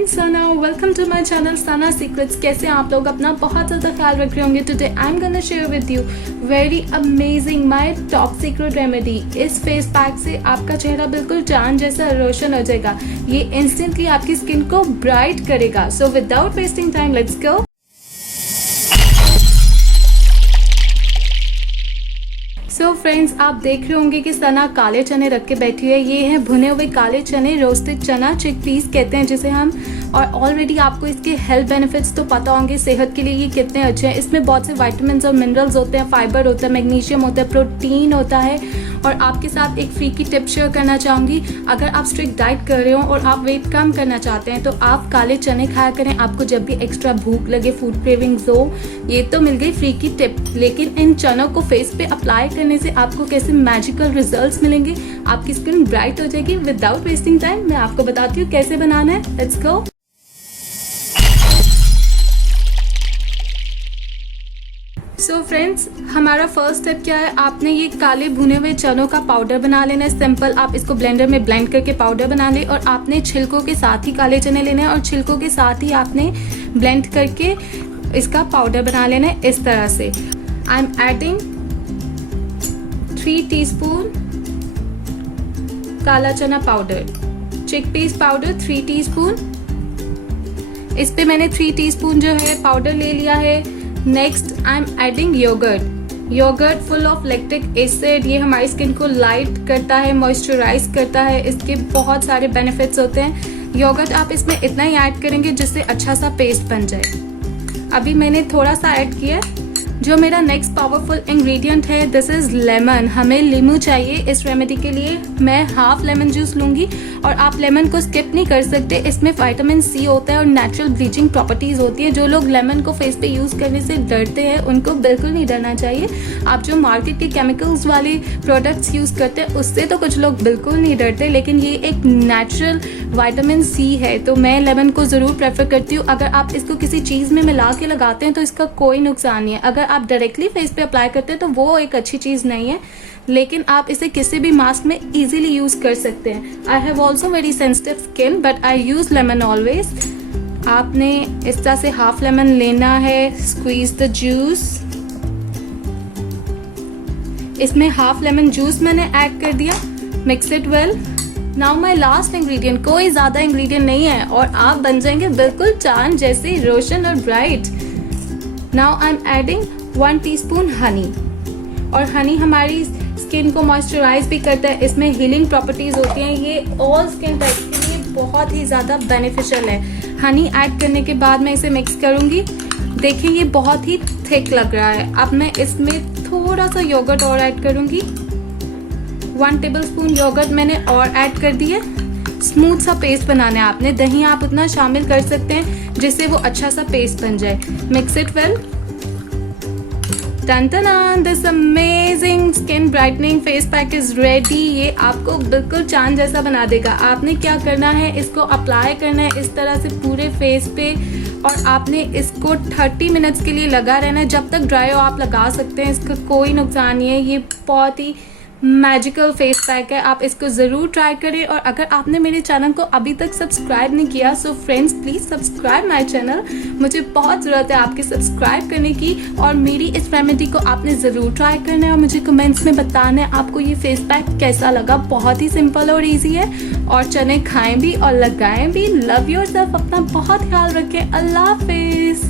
I'm Sana. Welcome to my channel Sana Secrets. कैसे आप लोग अपना बहुत ज़्यादा ख्याल रख रहे होंगे. Today I'm gonna share with you very amazing my top secret remedy. इस फेस पैक से आपका चेहरा बिल्कुल चांद जैसा रोशन हो जाएगा. ये इंस्टेंटली आपकी स्किन को ब्राइट करेगा. So without wasting time, let's go. So friends, आप देख रहे होंगे कि सना काले चने रख के बैठी है. ये हैं भुने हुए काले चने, रोस्टेड चना, चिकपीस कहते हैं जिसे हम. और ऑलरेडी आपको इसके हेल्थ बेनिफिट्स तो पता होंगे, सेहत के लिए ये कितने अच्छे हैं. इसमें बहुत से विटामिन्स और मिनरल्स होते हैं, फाइबर होता है, मैग्नीशियम होता है, प्रोटीन होता है. और आपके साथ एक फ्री की टिप शेयर करना चाहूँगी. अगर आप स्ट्रिक्ट डाइट कर रहे हो और आप वेट कम करना चाहते हैं तो आप काले चने खाया करें. आपको जब भी एक्स्ट्रा भूख लगे, फूड क्रेविंग्स हो, ये तो मिल गई फ्री की टिप. लेकिन इन चनों को फेस पे अप्लाई करने से आपको कैसे मैजिकल रिजल्ट्स मिलेंगे, आपकी स्किन ब्राइट हो जाएगी. विदाउट वेस्टिंग टाइम मैं आपको बताती हूँ कैसे बनाना है. Let's go. सो फ्रेंड्स, हमारा फर्स्ट स्टेप क्या है. आपने ये काले भुने हुए चनों का पाउडर बना लेना है. सिंपल, आप इसको ब्लेंडर में ब्लेंड करके पाउडर बना ले. और आपने छिलकों के साथ ही काले चने लेने हैं और छिलकों के साथ ही आपने ब्लेंड करके इसका पाउडर बना लेना है इस तरह से. आई एम एडिंग 3 टीस्पून काला चना पाउडर, चिकपीस पाउडर 3 टीस्पून. इस पे मैंने 3 टीस्पून जो है पाउडर ले लिया है. Next I am adding yoghurt full of lactic acid. ये हमारी स्किन को लाइट करता है, मॉइस्चराइज करता है. इसके बहुत सारे बेनिफिट्स होते हैं. योगर्ट आप इसमें इतना ही ऐड करेंगे जिससे अच्छा सा पेस्ट बन जाए. अभी मैंने थोड़ा सा ऐड किया. जो मेरा नेक्स्ट पावरफुल इंग्रेडिएंट है, दिस इज लेमन. हमें नींबू चाहिए इस रेमेडी के लिए. मैं हाफ लेमन जूस लूंगी. और आप लेमन को स्किप नहीं कर सकते. इसमें विटामिन सी होता है और नेचुरल ब्लीचिंग प्रॉपर्टीज होती है. जो लोग लेमन को फेस पे यूज करने से डरते हैं उनको बिल्कुल नहीं डरना चाहिए. आप जो मार्केट के केमिकल्स वाले प्रोडक्ट्स यूज करते हैं उससे तो कुछ लोग बिल्कुल नहीं डरते, लेकिन ये एक नेचुरल विटामिन सी है. तो मैं लेमन को जरूर प्रेफर करती हूँ. अगर आप इसको किसी चीज में मिला के लगाते हैं तो इसका कोई नुकसान नहीं है. अगर आप डायरेक्टली फेस पे अप्लाई करते हैं तो वो एक अच्छी चीज नहीं है, लेकिन आप इसे किसी भी मास्क में इजीली यूज कर सकते हैं. I have also very sensitive skin but I use lemon always. आपने इस तरह से हाफ लेमन लेना है. Squeeze the juice. इसमें हाफ लेमन जूस मैंने ऐड कर दिया. Mix it well. Now my last ingredient. कोई ज्यादा इंग्रेडिएंट नहीं है और आप बन जाएंगे बिल्कुल चांद जैसे रोशन और bright. Now I am adding 1 teaspoon Honey. और हनी हमारी स्किन को मॉइस्चराइज भी करता है. इसमें हीलिंग प्रॉपर्टीज होती हैं. ये ऑल स्किन टाइप के लिए बहुत ही ज़्यादा बेनिफिशियल है. हनी ऐड करने के बाद मैं इसे मिक्स करूँगी. देखिए ये बहुत ही थिक लग रहा है. अब मैं इसमें थोड़ा सा योगर्ट और ऐड करूँगी. 1 टेबलस्पून योगर्ट मैंने और ऐड कर दिया. स्मूथ सा पेस्ट बनाना है आपने. दही आप उतना शामिल कर सकते हैं जिससे वो अच्छा सा पेस्ट बन जाए. Mix it well. This amazing skin brightening face pack is ready. ये आपको बिल्कुल चांद जैसा बना देगा. आपने क्या करना है, इसको अप्लाई करना है इस तरह से पूरे फेस पे. और आपने इसको 30 मिनट्स के लिए लगा रहना है. जब तक ड्राई हो आप लगा सकते हैं, इसका कोई नुकसान नहीं है. ये बहुत ही मैजिकल फेस पैक है. आप इसको ज़रूर ट्राई करें. और अगर आपने मेरे चैनल को अभी तक सब्सक्राइब नहीं किया so friends please subscribe my channel. मुझे बहुत ज़रूरत है आपके सब्सक्राइब करने की. और मेरी इस रेमेडी को आपने ज़रूर ट्राई करना है और मुझे कमेंट्स में बताना है आपको ये फेस पैक कैसा लगा. बहुत ही सिंपल और ईजी है. और चने खाएँ भी और लगाएँ भी. Love yourself. अपना बहुत ख्याल रखें. अल्लाह हाफिज़.